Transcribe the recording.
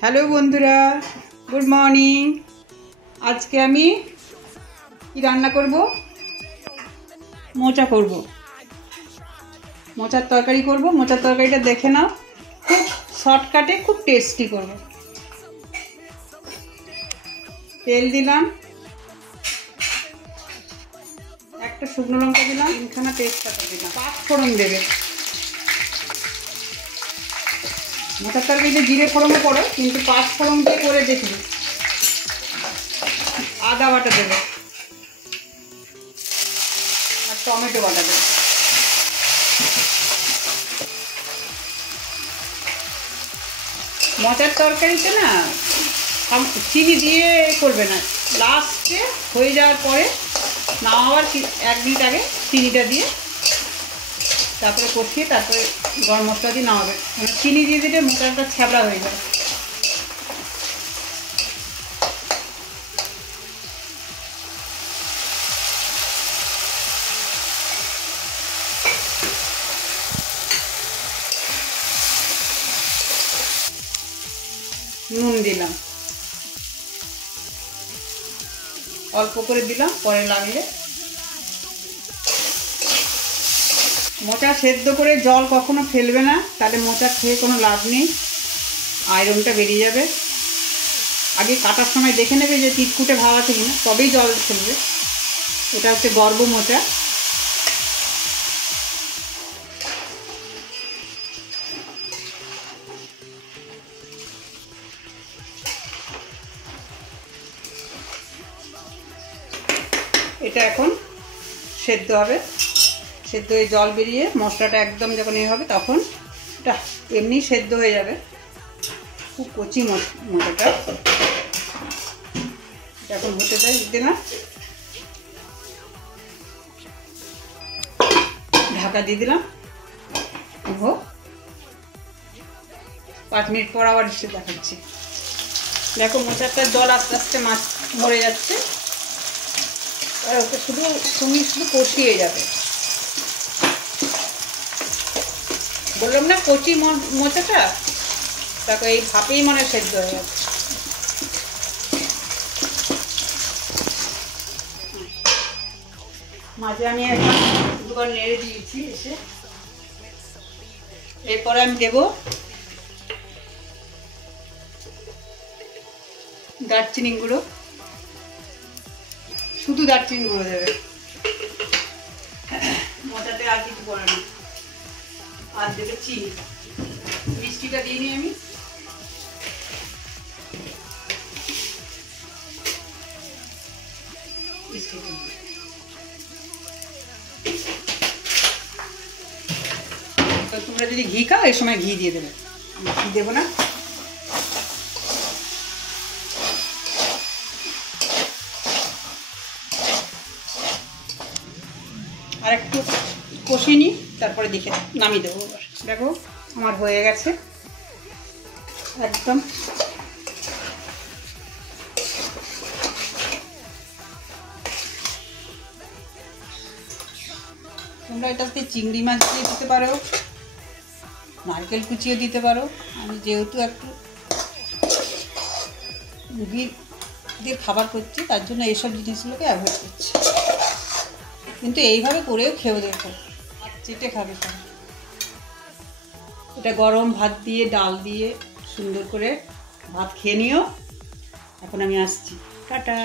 Hello বন্ধুরা, good morning. আজকে আমি কি রান্না করব? মোচা করব, মোচার তরকারি করব। মোচার তরকারিটা দেখে নাও, খুব শর্টকাটে, খুব টেস্টি করব। তেল দিলাম, একটা শুকনো লঙ্কা দিলাম, 3খানা তেজপাতা দিলাম, 5 ফোড়ন দেবে। মোচার তরকারিতে জিরে ফোড়নও পড়ে, কিন্তু 5 ফোড়ন দিয়ে করে দেখি। আদা বাটা দেবে আর টমেটো বাটা দেবে। মোচার তরকারিতে না চিনি দিয়ে করবে না, লাস্টে হয়ে যাওয়ার পরে নামাবার 1 মিনিট আগে চিনিটা দিয়ে তারপরে কষিয়ে তারপরে গরম মশলা দিয়ে নামাবে। মানে চিনি দিয়ে দিলে মোচাটা ছ্যাবড়া হয়ে যাবে। নুন দিলাম, অল্প করে দিলাম, পরে লাগলে। মোচা সেদ্ধ করে জল কখনো ফেলবে না, তাহলে মোচা খেয়ে কোনো লাভ নেই, আয়রনটা বেরিয়ে যাবে। আগে কাটার সময় দেখে নেবে যে তিতকুটে ভাব আছে কিনা, তবেই জল ফেলবে। এটা হচ্ছে গর্ব মোচা। এটা এখন সেদ্ধ হবে, সেদ্ধ হয়ে জল বেরিয়ে মশলাটা একদম যখন এ হবে তখন এটা এমনি সেদ্ধ হয়ে যাবে। খুব কচি মোচাটা এখন হতে দেয়। দিলাম, ঢাকা দিয়ে দিলাম, হোক। 5 মিনিট পর আবার এসে দেখাচ্ছি। দেখো মোচারটা জল আস্তে আস্তে মাছ মরে যাচ্ছে, আর ওকে শুধু কষিয়ে যাবে। বললাম না কচি মোচাটা, তাকে এই ভাপেই মনে সেদ্ধ হয়ে যাবে। মাঝে আমি এখন 2বার নেড়ে দিয়েছি এসে। এরপরে আমি দেব দারচিনি গুঁড়ো, শুধু দারচিনি গুঁড়ো দেবে, মোচাতে আর কিছু পড়ে না। আর দেবে চিনি, মিষ্টিটা দিয়ে নিই আমি। তো তোমরা যদি ঘি খাও এই সময় ঘি দিয়ে দেবে, আমি ঘি দেবো না। আর একটু কষিয়ে নিই, তারপরে দেখে নামিয়ে দেবো। দেখো আমার হয়ে গেছে একদম। তোমরা এটাতে চিংড়ি মাছ দিয়ে দিতে পারো, নারকেল কুচিয়ে দিতে পারো। আমি যেহেতু একটু মুরগি দিয়ে খাবার করছি, তার জন্য এইসব জিনিসগুলোকে অ্যাভয়েড করছি। কিন্তু এইভাবে করেও খেয়েও দেখো, চেটে খাবে সব। এটা গরম ভাত দিয়ে, ডাল দিয়ে সুন্দর করে ভাত খেয়ে নিও। এখন আমি আসছি, টাটা।